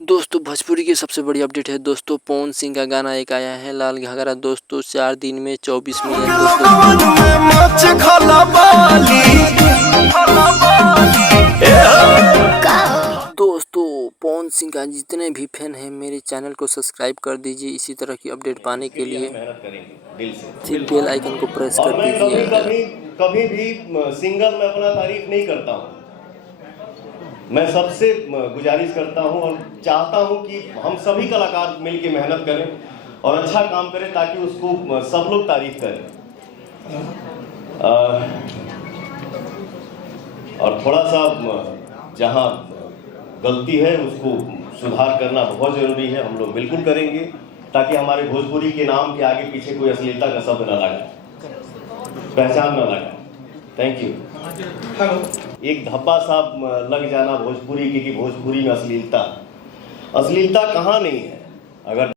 दोस्तों भोजपुरी की सबसे बड़ी अपडेट है दोस्तों, पवन सिंह का गाना एक आया है लाल घाघरा दोस्तों, 4 दिन में 24 मिलियन दोस्तों पवन सिंह का जितने भी फैन हैं मेरे चैनल को सब्सक्राइब कर दीजिए। इसी तरह की अपडेट पाने के लिए मेहनत करेंगे दिल से सिर्फ बेल आइकन को प्रेस और कर मैं दीजिए। कभी भी सिंगल में अपना तारीफ नहीं करता हूँ। मैं सबसे गुजारिश करता हूँ और चाहता हूँ कि हम सभी कलाकार मिलकर मेहनत करें और अच्छा काम करें ताकि उसको सब लोग तारीफ करें। और थोड़ा सा जहाँ गलती है उसको सुधार करना बहुत जरूरी है, हम लोग बिल्कुल करेंगे ताकि हमारे भोजपुरी के नाम के आगे पीछे कोई अश्लीलता का शब्द न लगे, पहचान न लगे। Thank you. एक धब्बा सा लग जाना भोजपुरी की कि भोजपुरी में अश्लीलता कहाँ नहीं है। अगर